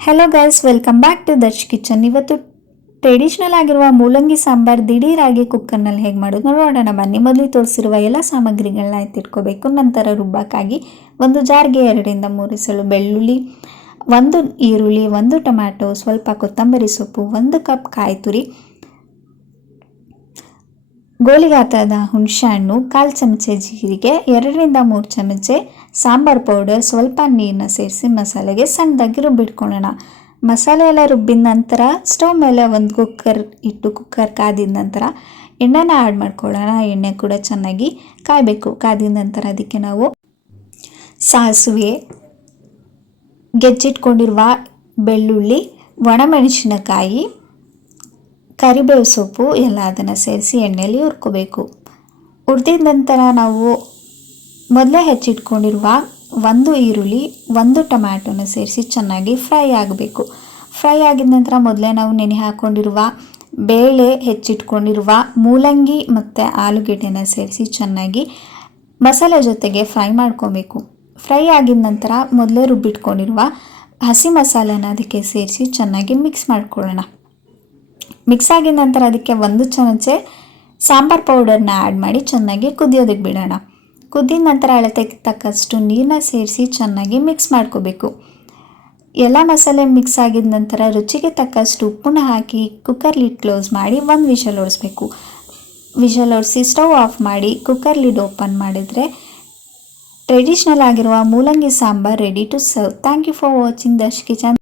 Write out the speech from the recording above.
Hello guys, welcome back to Darsh kitchen. ಇವತ್ತು traditional ಆಗಿರುವ ಮೂಲಂಗಿ ಸಾಂಬಾರ್ ದಿಢೀರಾಗಿ ಕುಕ್ಕರ್ನಲ್ಲಿ ಹೇಗೆ ಮಾಡೋದು ನೋಡೋಣ ಬನ್ನಿ. ಮೊದಲು ತೋರಿಸಿರುವ ಎಲ್ಲ ಸಾಮಗ್ರಿಗಳನ್ನ ಎತ್ತಿಟ್ಕೋಬೇಕು. ನಂತರ ರುಬ್ಬಕ್ಕಾಗಿ ಒಂದು ಜಾರ್ಗೆ 2-3 ಎಸಳು ಬೆಳ್ಳುಳ್ಳಿ, 1 ಈರುಳ್ಳಿ, 1 ಟೊಮ್ಯಾಟೊ, ಸ್ವಲ್ಪ ಕೊತ್ತಂಬರಿ ಸೊಪ್ಪು, 1 ಕಪ್ ಕಾಯಿ ತುರಿ, ಗೋಳಿಗಾತದ ಹುಣಸೆಹಣ್ಣು, 1/4 ಚಮಚೆ ಜೀರಿಗೆ, 2-3 ಚಮಚೆ ಸಾಂಬಾರ್ ಪೌಡರ್, ಸ್ವಲ್ಪ ನೀರನ್ನ ಸೇರಿಸಿ ಮಸಾಲೆಗೆ ಸಣ್ಣದಾಗಿ ರುಬ್ಬಿಟ್ಕೊಳ್ಳೋಣ. ಮಸಾಲೆ ಎಲ್ಲ ರುಬ್ಬಿದ ನಂತರ ಸ್ಟವ್ ಮೇಲೆ ಒಂದು ಕುಕ್ಕರ್ ಇಟ್ಟು ಕುಕ್ಕರ್ ಕಾದಿದ ನಂತರ ಎಣ್ಣೆನ ಆ್ಯಡ್ ಮಾಡ್ಕೊಳ್ಳೋಣ. ಎಣ್ಣೆ ಕೂಡ ಚೆನ್ನಾಗಿ ಕಾಯಬೇಕು. ಕಾದಿದ ನಂತರ ಅದಕ್ಕೆ ನಾವು ಸಾಸಿವೆ, ಗೆಜ್ಜಿಟ್ಕೊಂಡಿರುವ ಬೆಳ್ಳುಳ್ಳಿ, ಒಣಮೆಣಸಿನಕಾಯಿ, ಕರಿಬೇವು ಸೊಪ್ಪು ಎಲ್ಲ ಅದನ್ನು ಸೇರಿಸಿ ಎಣ್ಣೆಯಲ್ಲಿ ಹುರ್ಕೋಬೇಕು. ಹುರಿದಿದ ನಂತರ ನಾವು ಮೊದಲೇ ಹೆಚ್ಚಿಟ್ಕೊಂಡಿರುವ 1 ಈರುಳ್ಳಿ, 1 ಟೊಮ್ಯಾಟೊನ ಸೇರಿಸಿ ಚೆನ್ನಾಗಿ ಫ್ರೈ ಆಗಬೇಕು. ಫ್ರೈ ಆಗಿದ ನಂತರ ಮೊದಲೇ ನಾವು ನೆನೆ ಹಾಕ್ಕೊಂಡಿರುವ ಬೇಳೆ, ಹೆಚ್ಚಿಟ್ಕೊಂಡಿರುವ ಮೂಲಂಗಿ ಮತ್ತು ಆಲೂಗೆಡ್ಡೆನ ಸೇರಿಸಿ ಚೆನ್ನಾಗಿ ಮಸಾಲೆ ಜೊತೆಗೆ ಫ್ರೈ ಮಾಡ್ಕೊಬೇಕು. ಫ್ರೈ ಆಗಿದ ನಂತರ ಮೊದಲೇ ರುಬ್ಬಿಟ್ಕೊಂಡಿರುವ ಹಸಿ ಮಸಾಲೆನ ಅದಕ್ಕೆ ಸೇರಿಸಿ ಚೆನ್ನಾಗಿ ಮಿಕ್ಸ್ ಮಾಡ್ಕೊಳ್ಳೋಣ. ಮಿಕ್ಸ್ ಆಗಿದ ನಂತರ ಅದಕ್ಕೆ 1 ಚಮಚೆ ಸಾಂಬಾರ್ ಪೌಡರ್ನ ಆ್ಯಡ್ ಮಾಡಿ ಚೆನ್ನಾಗಿ ಕುದಿಯೋದಕ್ಕೆ ಬಿಡೋಣ. ಕುದಿದ ನಂತರ ಅಳತೆಗೆ ತಕ್ಕಷ್ಟು ನೀರನ್ನ ಸೇರಿಸಿ ಚೆನ್ನಾಗಿ ಮಿಕ್ಸ್ ಮಾಡ್ಕೋಬೇಕು. ಎಲ್ಲ ಮಸಾಲೆ ಮಿಕ್ಸ್ ಆಗಿದ ನಂತರ ರುಚಿಗೆ ತಕ್ಕಷ್ಟು ಉಪ್ಪನ್ನ ಹಾಕಿ ಕುಕ್ಕರ್ ಲಿಡ್ ಕ್ಲೋಸ್ ಮಾಡಿ 1 ವಿಷಲ್ ಹೊಡಿಸ್ಬೇಕು. ವಿಷಲ್ ಹೊಡಿಸಿ ಸ್ಟವ್ ಆಫ್ ಮಾಡಿ ಕುಕ್ಕರ್ ಲಿಡ್ ಓಪನ್ ಮಾಡಿದರೆ ಟ್ರೆಡಿಷ್ನಲ್ ಆಗಿರುವ ಮೂಲಂಗಿ sambar ready to serve. Thank you for watching Darsh kitchen.